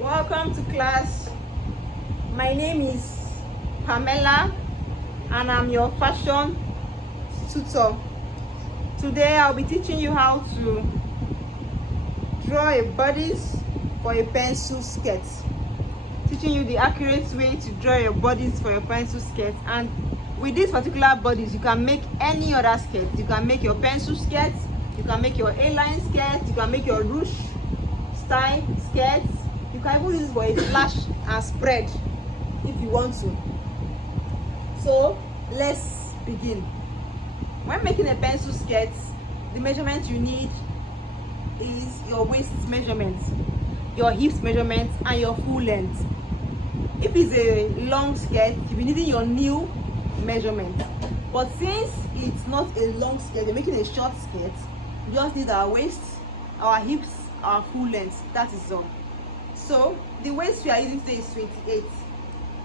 Welcome to class. My name is Pamela and I'm your fashion tutor. Today I'll be teaching you how to draw a bodice for a pencil skirt. Teaching you the accurate way to draw your bodice for your pencil skirt. And with this particular bodice, you can make any other skirt. You can make your pencil skirt, you can make your A-line skirt, you can make your ruche style skirt. You can even use it for a flash and spread if you want to. So let's begin. When making a pencil skirt, the measurement you need is your waist measurement, your hips measurement, and your full length. If it's a long skirt, you'll be needing your new measurement. But since it's not a long skirt, you're making a short skirt, you just need our waist, our hips, our full length. That is all. So the waist we are using today is 28.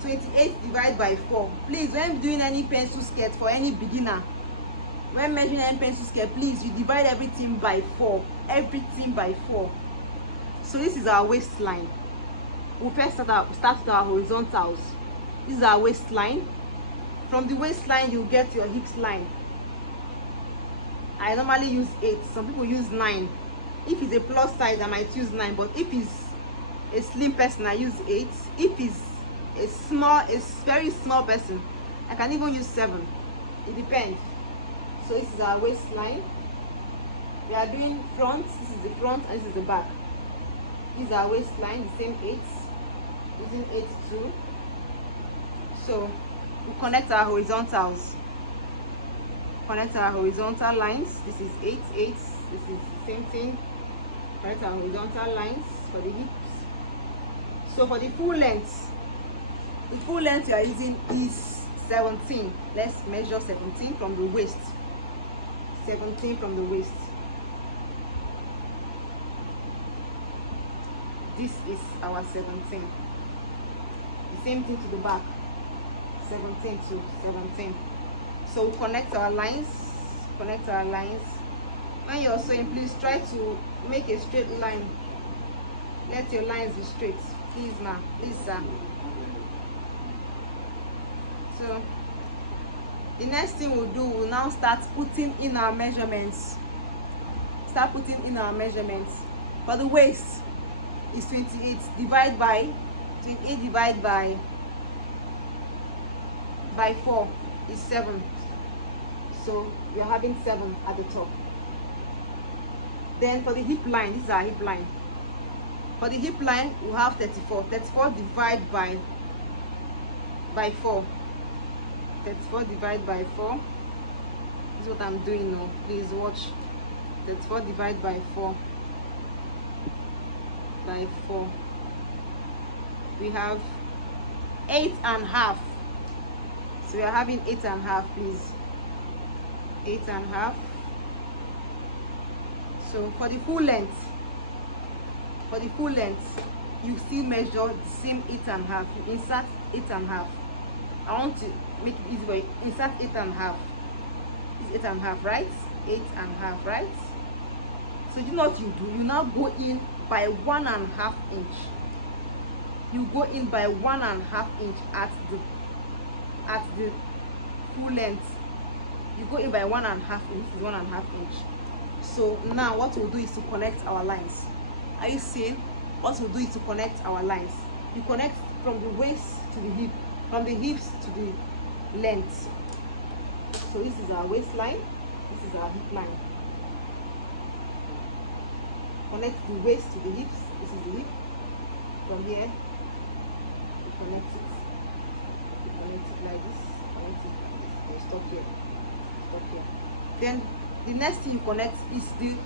28 divided by 4. Please, when doing any pencil skirt for any beginner, when measuring any pencil skirt, please, you divide everything by 4. Everything by 4. So this is our waistline. We'll first start with our horizontals. This is our waistline. From the waistline, you get your hips line. I normally use 8. Some people use 9. If it's a plus size, I might use 9. But if it's a slim person, I use 8. If it's a very small person, I can even use 7. It depends. So this is our waistline. We are doing front. This is the front and this is the back. This is our waistline, the same 8. Using 8 too. So we connect our horizontals. Connect our horizontal lines. This is 8, 8. This is the same thing. Connect our horizontal lines for the hips. So for the full length we are using is 17. Let's measure 17 from the waist. 17 from the waist. This is our 17. The same thing to the back. 17 to 17. So we connect our lines. Connect our lines. When you're sewing, please try to make a straight line. Let your lines be straight. Please, ma. Please, sir. So the next thing we'll do, we'll now start putting in our measurements. Start putting in our measurements. For the waist is 28 divided by 4 is 7. So you're having 7 at the top. Then for the hip line, this is our hip line. For the hip line, we have 34. 34 divided by 4. 34 divided by 4. This is what I'm doing now. Please watch. 34 divided by 4. By 4. We have 8.5. So we are having 8.5, please. 8.5. So for the full length, you still measure the same 8.5. You insert 8.5. I want to make it easy for you. Insert 8.5. It's 8.5, right? 8.5, right? So you know what you do? You now go in by 1.5 inch. You go in by 1.5 inch at the full length. You go in by 1.5 inch. This is 1.5 inch. So now what we'll do is to connect our lines. Are you seeing? What we'll do is to connect our lines. You connect from the waist to the hip, from the hips to the length. So this is our waistline. This is our hip line. Connect the waist to the hips. This is the hip. From here, you connect it. You connect it like this. Connect it like this. Okay, stop here. Stop here. Then the next thing you connect is the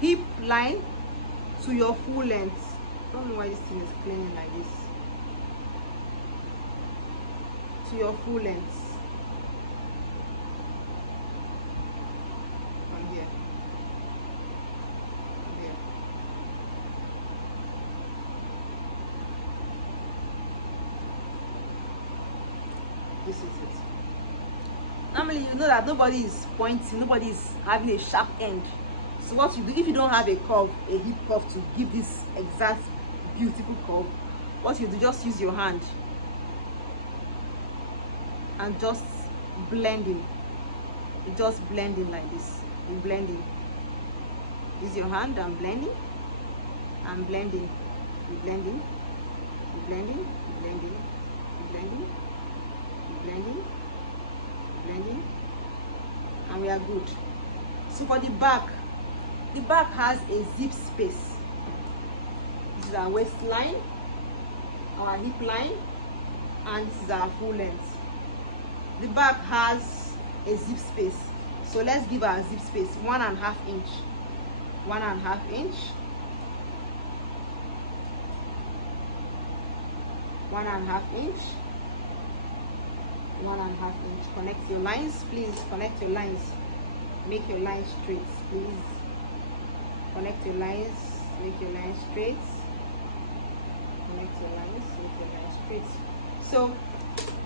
hip line to your full length. I don't know why this thing is cleaning like this. To your full length. From here. From here. This is it. Now normally you know that nobody is pointing, nobody is having a sharp end. So what you do, if you don't have a curve, a hip curve to give this exact beautiful curve, what you do, just use your hand and just blending. You just blending like this. You blending. Use your hand and blending. And blending. You blending. You blending. You blending. You blending. You blending. Blending. And we are good. So for the back has a zip space. This is our waistline, our hip line, and this is our full length. The back has a zip space, so let's give our zip space 1.5 inch. 1.5 inch. 1.5 inch. 1.5 inch. Connect your lines, please. Connect your lines. Make your lines straight, please. Connect your lines. Make your lines straight. Connect your lines. Make your lines straight. So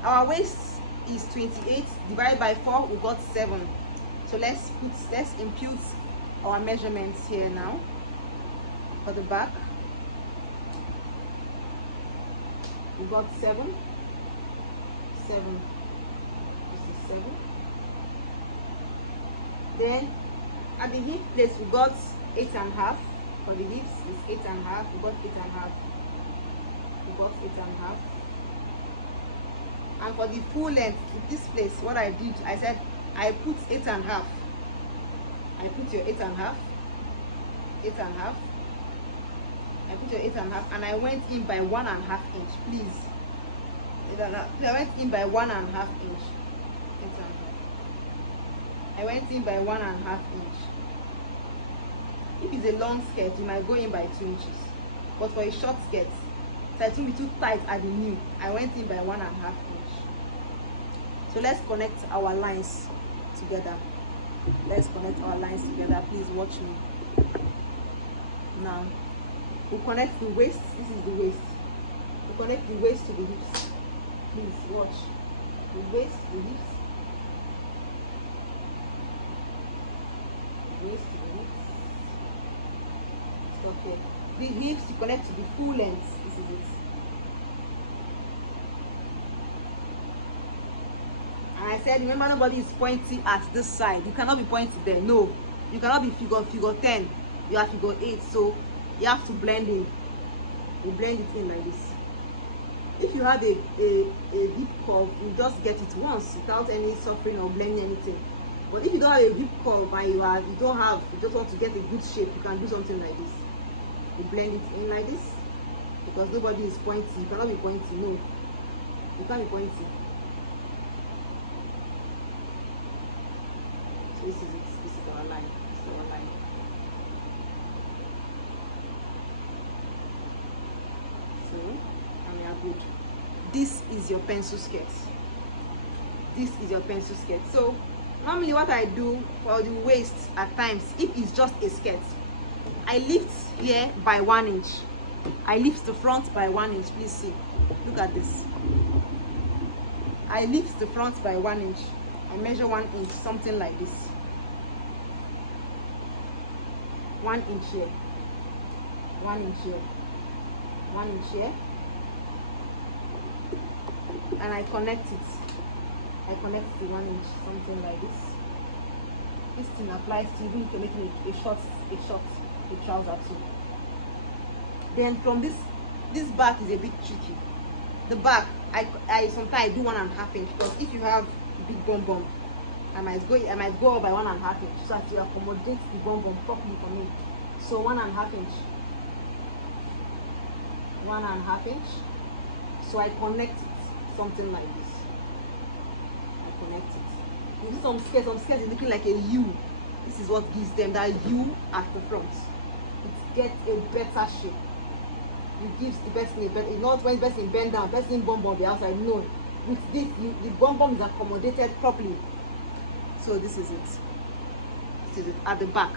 our waist is 28 divided by 4. We got 7. So let's impute our measurements here now for the back. We got 7. 7. This is 7. Then at the hip place we got 8.5. For the hips is 8.5. We got 8.5. We got 8.5. And for the full length, this place, what I did, I said I put 8.5. I put your 8.5. 8.5. I put your 8.5, and I went in by 1.5 inch, please. I went in by 1.5 inch. 8.5. I went in by 1.5 inch. If it's a long skirt, you might go in by 2 inches. But for a short skirt, so it won't be too tight at the knee, I went in by 1.5 inch. So let's connect our lines together. Let's connect our lines together. Please watch me. Now, we'll connect the waist. This is the waist. We'll connect the waist to the hips. Please watch. The waist to the hips. The waist to the hips. Stop here. The hips to connect to the full length. This is it. And I said, remember, nobody is pointing at this side. You cannot be pointing there. No, you cannot be figure 10. You are figure 8. So you have to blend in. You blend it in like this. If you have a hip curve, you just get it once without any suffering or blending anything. But if you don't have a hip curve and you just want to get a good shape, you can do something like this. You blend it in like this, because nobody is pointing. You cannot be pointing. No, you can't be pointing. So this is it. This is our line. This is our line. So, and we are good. This is your pencil skirt. This is your pencil skirt. So normally what I do for the waist at times, if it's just a skirt, I lift here by 1 inch. I lift the front by 1 inch. Please see. Look at this. I lift the front by 1 inch. I measure 1 inch, something like this. 1 inch here. 1 inch here. 1 inch here. And I connect it. I connect to 1 inch, something like this. This thing applies to even to making a short trouser too. Then from this back is a bit tricky. The back, I sometimes do 1.5 inch, because if you have big bum, I might go up by 1.5 inch, so that you accommodate the bum properly for me. So 1.5 inch. 1.5 inch. So I connect it, something like this. I connect it. You see some skirts is looking like a U. This is what gives them that U at the front. It gets a better shape. It gives the person a better. It's not when the person bend down, person bum on the outside. No, with this, the bum is accommodated properly. So this is it. This is it. At the back,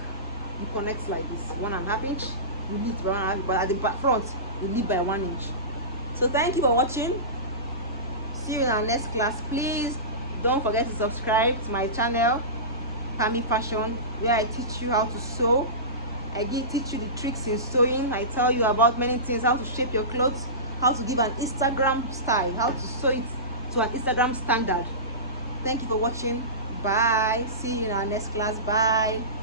you connect like this. 1.5 inch. You lift by 1.5 inch, but at the back front, you lift by 1 inch. So thank you for watching. See you in our next class. Please don't forget to subscribe to my channel, Pammy Fashion, where I teach you how to sew. I teach you the tricks in sewing. I tell you about many things, how to shape your clothes, how to give an Instagram style, how to sew it to an Instagram standard. Thank you for watching. Bye. See you in our next class. Bye.